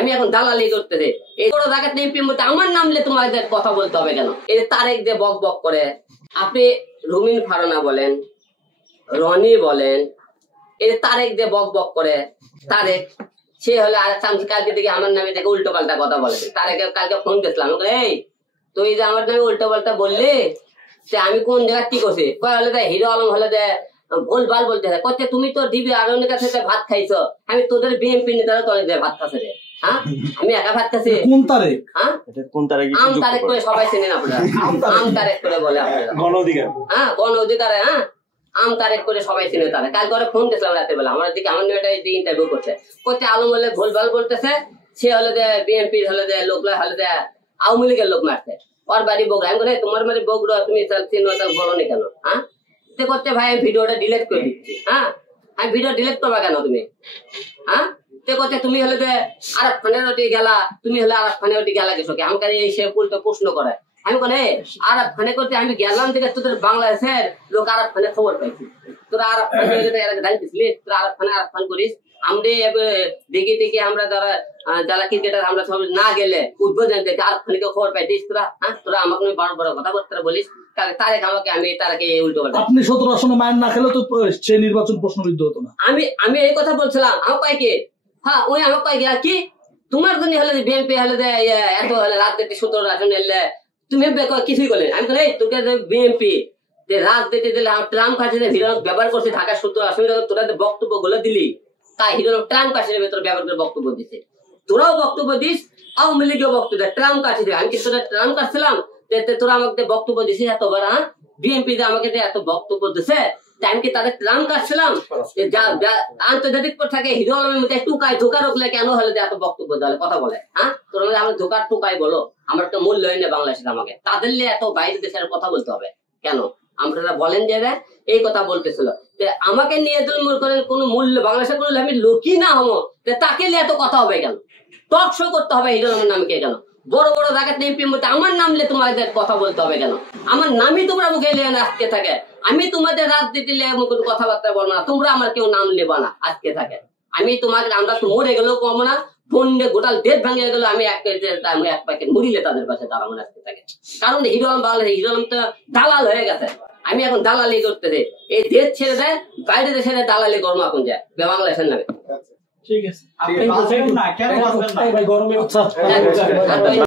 আমি এখন দালালি করতেছি। এই বড় জায়গাতে এমপির মধ্যে আমার নামলে তোমাদের কথা বলতে হবে কেন? এই যে তারেক যে বক বক করে, আপনি রুমিন ফারনা বলেন, রনি বলেন, এই যে তারেক যে বক বক করে, তারেক সে হলে আর কালকে থেকে আমার নামে দেখে উল্টো পাল্টা কথা বলে। তারেকে কালকে ফোন দিয়েছিলাম, এই তুই যে আমার নামে উল্টো পাল্টা বললি, সে আমি কোন জায়গায় কি করছি? হলে দেয় হিরো আলম হলে দেয় ভুল ভাল বলতে হয়। কচ্ছে তুমি তো দিবি আর অনেক কাছে ভাত খাইছো, আমি তোদের বিএনপি নেতারা তো অনেক ভাত খাচ্ছে রে। হ্যাঁ, আমি একা ভাত খাচ্ছি। কোন তারেক? হ্যাঁ, কোন তারেক? আম তারেক করে সবাই চেনেন আপনারা, আম তারেক করে বলে আপনারা। গণ অধিকার, হ্যাঁ গণ অধিকারে, হ্যাঁ আম তারেক করে সবাই চিনে তারা। কালকে ওরা ফোন দিয়েছিলাম রাতের বেলা, আমার দিকে আমার মেয়েটা ইন্টারভিউ করছে, করছে আলম হলে ভুল ভাল বলতেছে, সে হলে যে বিএনপির হলে যে লোক হলে যে আওয়ামী লীগের লোক মারছে, ওর বাড়ি বগুড়া। আমি বলে তোমার বাড়ি বগুড়া, তুমি চিনো তাহলে বলো নি কেন? হ্যাঁ, সে করছে ভাই আমি ভিডিওটা ডিলিট করে দিচ্ছি। হ্যাঁ, আমি ভিডিও ডিলিট করবা কেন তুমি? হ্যাঁ, সে করছে তুমি হলে যে আরব খানের ওটি গেলা, তুমি হলে আরব খানের ওটি গেলা কিছু কি? আমাকে সে উল্টো প্রশ্ন করে। আমি বলে আরব খানে করতে আমি গেলাম থেকে তোদের বাংলাদেশের লোক আরব খানে খবর পাইছি, তোরা আরব খানে জানতিসলি, তোরা আরব খান করিস। আমরা দেখি দেখি আমরা যারা ক্রিকেটার আমরা সব না গেলে উদ্বোধন থেকে আরব খানিকে খবর পাইতিস তোরা। হ্যাঁ, তোরা আমাকে বড় বড় কথাবার্তা বলিস। তারেক আমাকে আমি তারাকে উল্টো পাল্টা। আপনি 17 আসনে মায়ের না খেলে তো সে নির্বাচন প্রশ্নবিদ্ধ হতো না। আমি এই কথা বলছিলাম। আমার কয় কি, হ্যাঁ ওই আমার কয় গিয়া কি তোমার জন্য হলে বিএনপি হলে এত হলে রাজনীতি 17 আসনে এলে তুমি কিছুই বলে। আমি বলি তোকে বিএনপি যে রাজনীতি দিলে ট্রাম্প কাছে হিরো ব্যবহার করছে ঢাকার 17 আসনে, তোরা বক্তব্য গুলো দিলি, তাই হিরো ট্রাম্প কাছে ভেতরে ব্যবহার করে বক্তব্য দিচ্ছে। তোরাও বক্তব্য দিস, আওয়ামী লীগেও বক্তব্য দেয়, ট্রাম্প কাছে দেয়। আমি কি তোরা ট্রাম্প কাটছিলাম তোরা আমাকে বক্তব্য দিছিস এত বড়? হ্যাঁ, বিএনপি যে আমাকে এত বক্তব্য দিছে, আমি কি তাদের ট্রাম্প কাটছিলাম? আন্তর্জাতিক থাকে হিরো আলমের মধ্যে টুকায় ধোকা রোকলে কেন হলে এত বক্তব্য দেওয়া কথা বলে? হ্যাঁ, তোর আমার ধোকার টুকাই বলো, আমার একটা মূল্য হয় না বাংলাদেশে, আমাকে তাদের এত বাইরে দেশের কথা বলতে হবে কেন? আমরা বলেন যে এই কথা বলতেছিল, আমাকে নিয়ে মনে করেন কোন মূল্য বাংলাদেশের কোনো আমি লোকই না হবো, তাকে নিয়ে এত কথা হবে কেন? টক শো করতে হবে হিরো আলমের নামকে কেন? বড় বড় জায়গাতে এমপির মধ্যে আমার নামলে তোমাদের কথা বলতে হবে কেন? আমার নামই তোমরা মুখে নিয়ে আজকে থাকে। আমি তোমাদের রাজনীতি নিয়ে কোনো কথাবার্তা বলবো না, তোমরা আমার কেউ নাম নেবা না আজকে থাকে। আমি তোমাদের, আমরা তো মরে গেলেও কমো না, ফোনে গোটাল দেশ ভাঙিয়ে গেল, আমি এক প্যাকেট মুড়িলে তাদের পাশে দাঁড়াবো না আজকে থাকে। কারণ হিরো আলম বাংলাদেশ হিরো আলম তো দালাল হয়ে গেছে। আমি এখন দালালি করতেছি, এই দেশ ছেড়ে দেয় বাইরে দেশে দালালি কর্ম এখন যায় বাংলাদেশের নামে। ঠিক আছে,